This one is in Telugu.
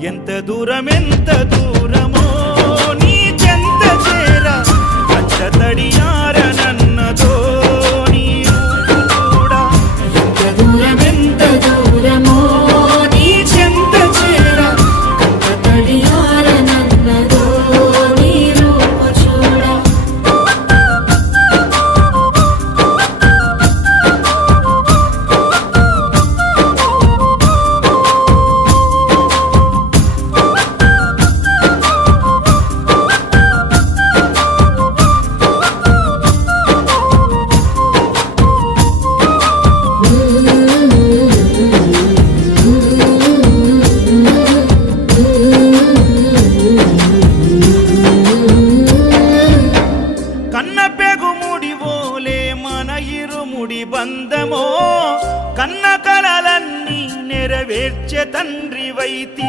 ఎంత దూరమో నీ చెంత చేర పచ్చ తడియారనన్నదో నీ చూడ ఎంత దూరమో నీ చెంత చేర పచ్చ తడియారనన్నదో నీ రూపు చూడ ముడి బంధమో కన్న కలలన్నీ నెరవేర్చే తండ్రి వైతివో